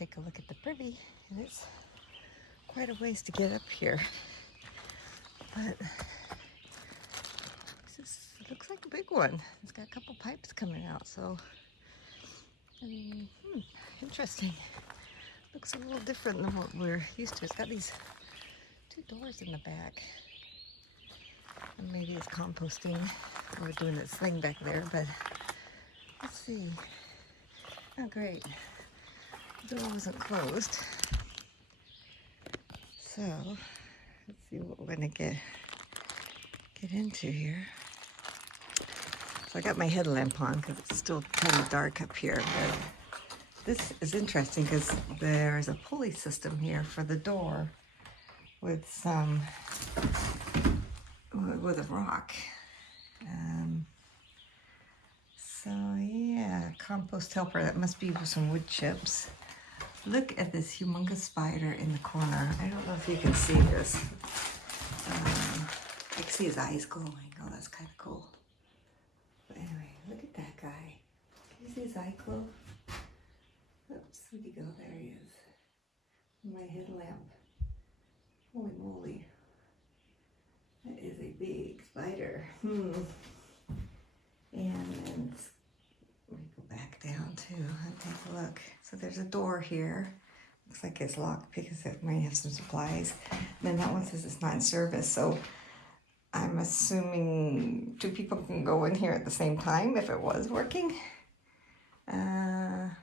take a look at the Privy, and it's quite a ways to get up here. But it looks like a big one. It's got a couple pipes coming out, so interesting. Looks a little different than what we're used to. It's got these two doors in the back. And maybe it's composting or doing its thing back there, but let's see. Oh, great. The door wasn't closed. So, let's see what we're gonna get into here. So I got my headlamp on because it's still kind of dark up here, but this is interesting because there's a pulley system here for the door with with a rock. So yeah, compost helper. That must be some wood chips. Look at this humongous spider in the corner. I don't know if you can see this. I can see his eyes glowing. Oh, that's kind of cool. But anyway, look at that guy. Can you see his eye glow? Oops, where'd he go? There he is. My headlamp. Holy moly. That is a big spider. And then let me go back down too and take a look. So there's a door here. Looks like it's locked because it might have some supplies. And then that one says it's not in service. So I'm assuming two people can go in here at the same time if it was working. Not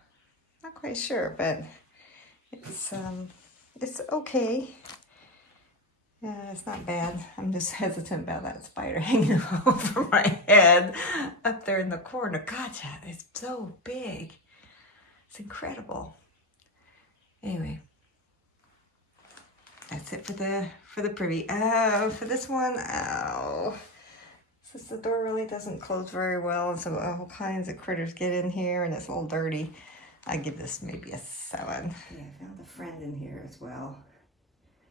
quite sure, but it's okay. Yeah, it's not bad. I'm just hesitant about that spider hanging over my head up there in the corner. Gotcha, it's so big. It's incredible. Anyway, that's it for the Privy. For this one, since the door really doesn't close very well, and so all kinds of critters get in here, and it's all dirty, I give this maybe a 7. Yeah, I found a friend in here as well.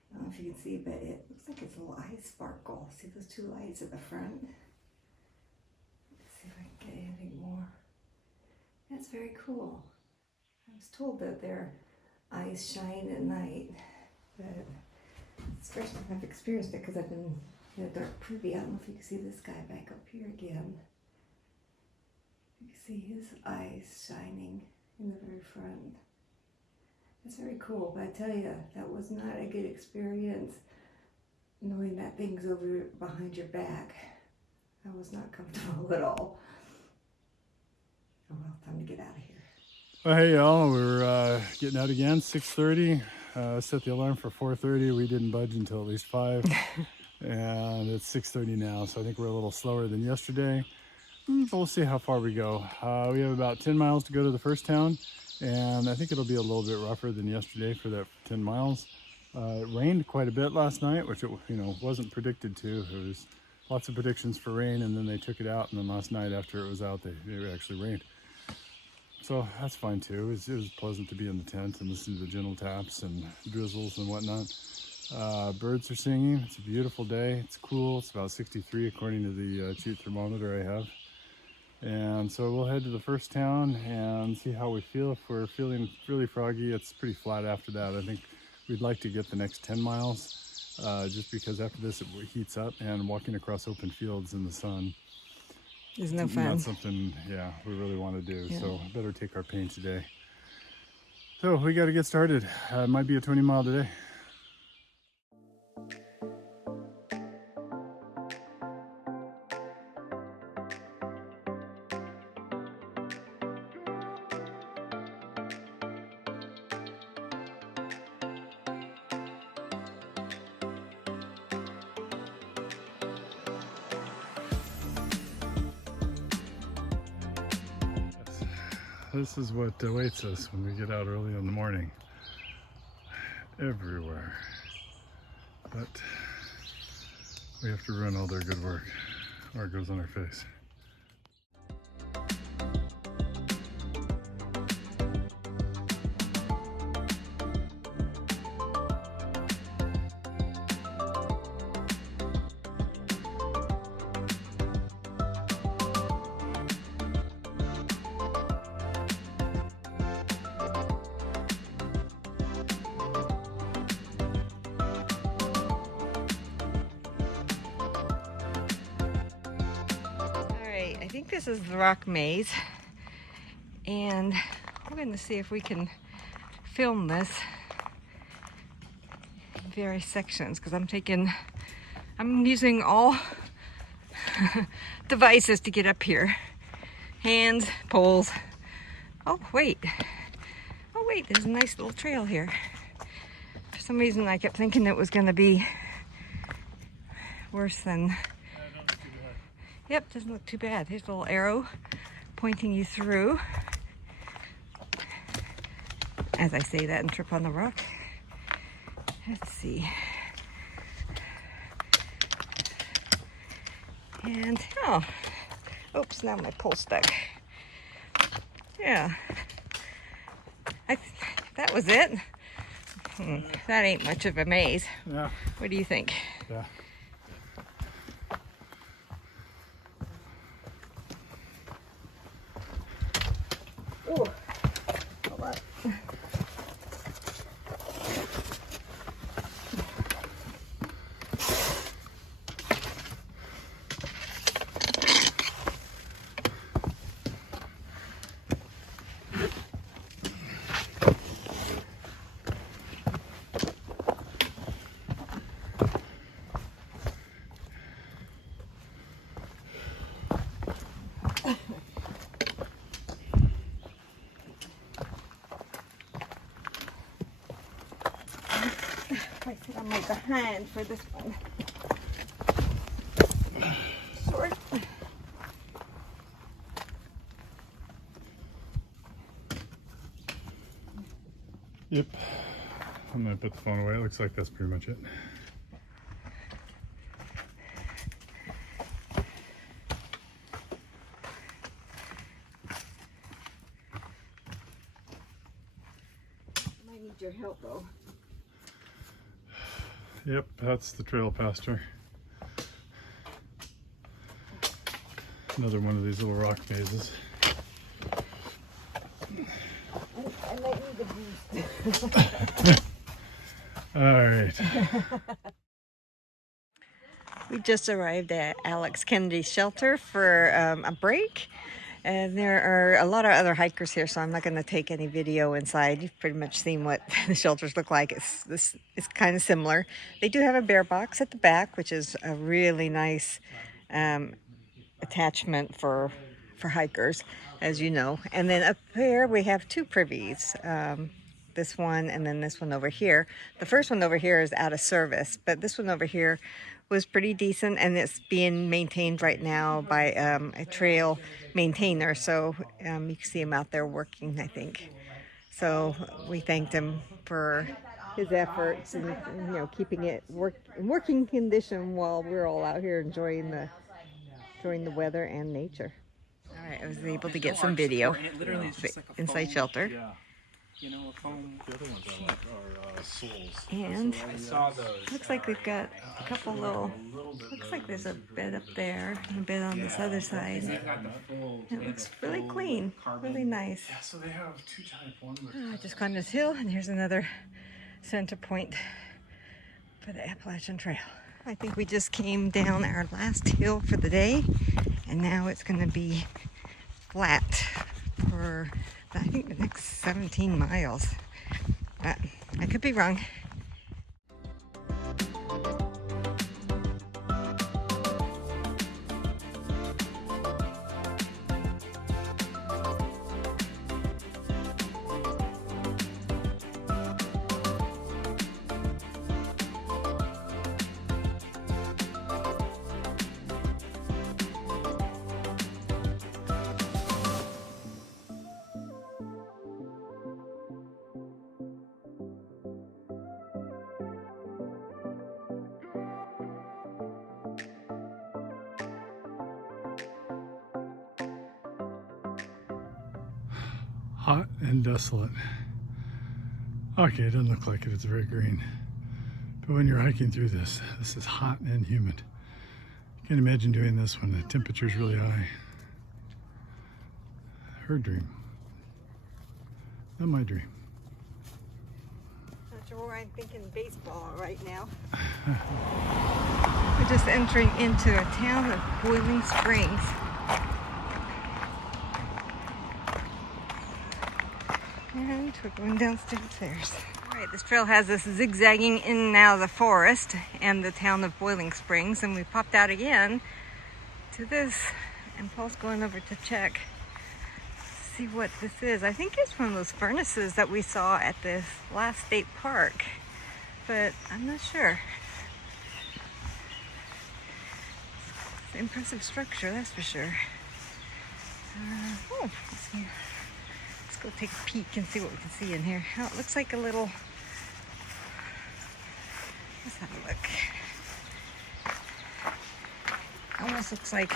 I don't know if you can see, but it looks like it's a little eye sparkle. See those two lights at the front? Let's see if I can get anything more. That's very cool. I was told that their eyes shine at night, but it's the first time I've experienced it because I've been in a dark Privy. I don't know if you can see this guy back up here again. You can see his eyes shining in the very front. It's very cool, but I tell you, that was not a good experience knowing that thing's over behind your back. I was not comfortable at all. Oh well, time to get out of here. Well, hey y'all, we're getting out again, 6:30. Set the alarm for 4:30. We didn't budge until at least 5. And it's 6:30 now, so I think we're a little slower than yesterday. But we'll see how far we go. We have about 10 miles to go to the first town. And I think it'll be a little bit rougher than yesterday for that 10 miles. It rained quite a bit last night, which it wasn't predicted to. There was lots of predictions for rain, and then they took it out. And then last night after it was out, it actually rained. So that's fine too. It was pleasant to be in the tent and listen to the gentle taps and drizzles and whatnot. Birds are singing. It's a beautiful day. It's cool. It's about 63 according to the cheap thermometer I have. And so we'll head to the first town and see how we feel. If we're feeling really froggy, it's pretty flat after that. I think we'd like to get the next 10 miles just because after this it heats up, and walking across open fields in the sun is no fun. Not something, we really want to do. Yeah. So better take our pain today. So we got to get started. It might be a 20-mile today. This is what awaits us when we get out early in the morning. Everywhere. But we have to ruin all their good work, or it goes on our face. think this is the rock maze, and we're going to see if we can film this in various sections, because I'm using all devices to get up here. Hands, poles. Oh wait, there's a nice little trail here. For some reason I kept thinking it was going to be worse than... Yep, doesn't look too bad. Here's a little arrow pointing you through. As I say that and trip on the rock. Let's see. And, oh, oops, now my pole's stuck. Yeah. That was it. That ain't much of a maze. Yeah. What do you think? Yeah. Ooh, hold on. I sit on my behind for this one. Short. Yep. I'm gonna put the phone away. It looks like that's pretty much it. Might need your help though. Yep, that's the trail past her. Another one of these little rock mazes. I might need a boost. All right. We just arrived at Alex Kennedy's shelter for a break. And there are a lot of other hikers here, so I'm not going to take any video inside. You've pretty much seen what the shelters look like. It's kind of similar. They do have a bear box at the back, which is a really nice attachment for hikers, as you know. And then up here we have two privies. This one and then this one over here. The first one over here is out of service, but this one over here was pretty decent, and it's being maintained right now by a trail maintainer, so you can see him out there working, I think. So we thanked him for his efforts and keeping it in working condition while we're all out here enjoying the weather and nature. All right, I was able to get some video. Inside shelter. Yeah. You know, a foam. The other ones are soles. And I saw those. looks like we've got a couple little, looks like there's a bed up there and a bed on this other side. It looks really clean, really nice. Yeah, so they have two type. One with I just climbed this hill, and here's another center point for the Appalachian Trail. I think we just came down our last hill for the day, and now it's going to be flat for I think the next 17 miles. But I could be wrong. hot and desolate. Okay, it doesn't look like it, it's very green. But when you're hiking through this is hot and humid. You can't imagine doing this when the temperature's really high. Her dream. Not my dream. Not sure where I'm thinking baseball right now. We're just entering into a town of Boiling Springs. And we're going downstairs. All right, this trail has us zigzagging in and out of the forest and the town of Boiling Springs, and we popped out again to this, and Paul's going over to check, see what this is. I think it's one of those furnaces that we saw at the last state park, but I'm not sure. It's an impressive structure, that's for sure. Let's go take a peek and see what we can see in here. Oh, it looks like a little, let's have a look. Almost looks like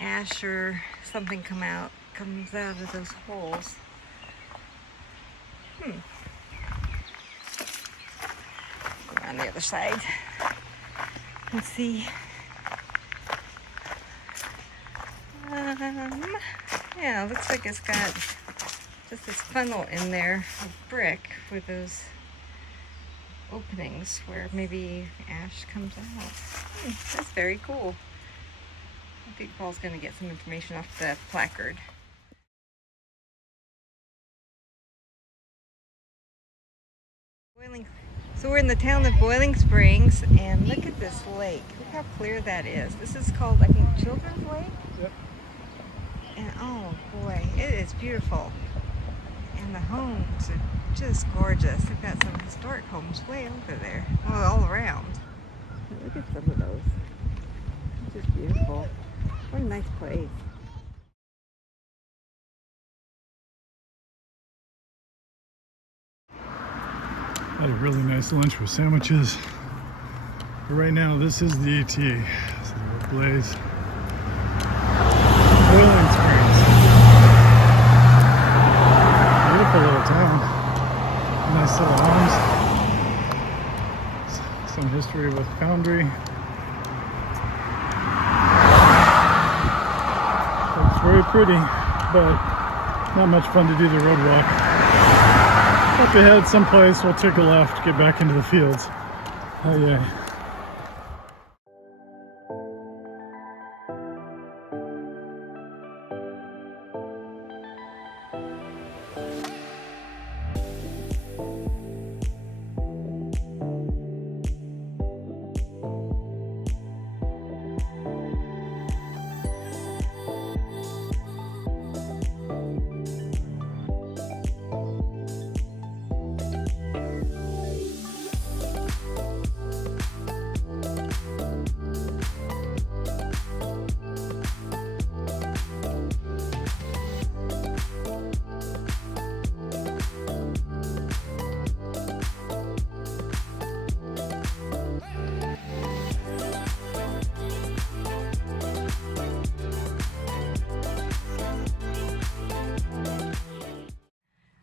ash or something comes out of those holes. Go around the other side and see. Yeah, looks like it's got just this funnel in there of brick with those openings where maybe ash comes out. That's very cool. I think Paul's going to get some information off the placard. So we're in the town of Boiling Springs, and look at this lake. Look how clear that is. This is called, I think, Children's Lake? Yep. And oh boy, it is beautiful. And the homes are just gorgeous. They've got some historic homes way over there, well, all around. Look at some of those. It's just beautiful. What a nice place. Had a really nice lunch with sandwiches. But right now, this is the AT. This is the Blaze. Boiling Springs. Beautiful little town. Nice little homes. Some history with Foundry. It's very pretty, but not much fun to do the road walk. Up ahead someplace, we'll take a left, get back into the fields. Oh yeah.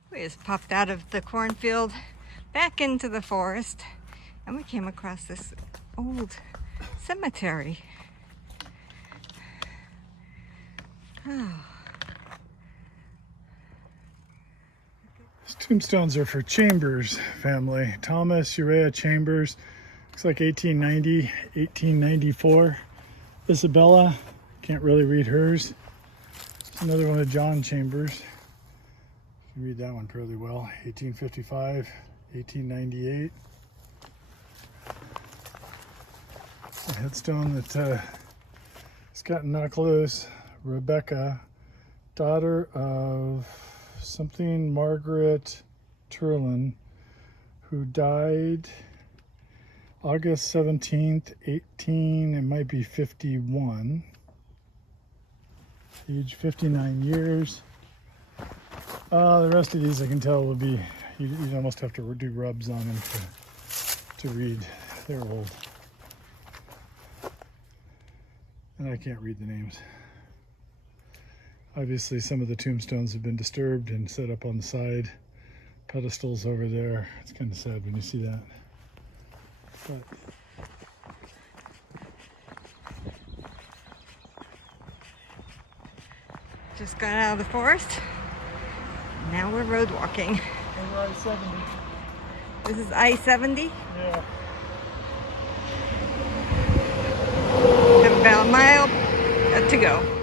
We just popped out of the cornfield back into the forest, and we came across this old cemetery. Oh. These tombstones are for Chambers family. Thomas Uriah Chambers. Looks like 1890, 1894. Isabella, can't really read hers. Another one of John Chambers. You can read that one fairly well. 1855, 1898. A headstone that Scott knocked loose. Rebecca, daughter of something Margaret Turlin, who died August 17th, 18, it might be 51. Age 59 years. The rest of these I can tell will be, you'd almost have to do rubs on them to read. They're old. And I can't read the names. Obviously some of the tombstones have been disturbed and set up on the side. Pedestals over there. It's kind of sad when you see that. But Just got out of the forest. Now we're road walking. over I-70. This is I-70. Yeah. Have about a mile to go.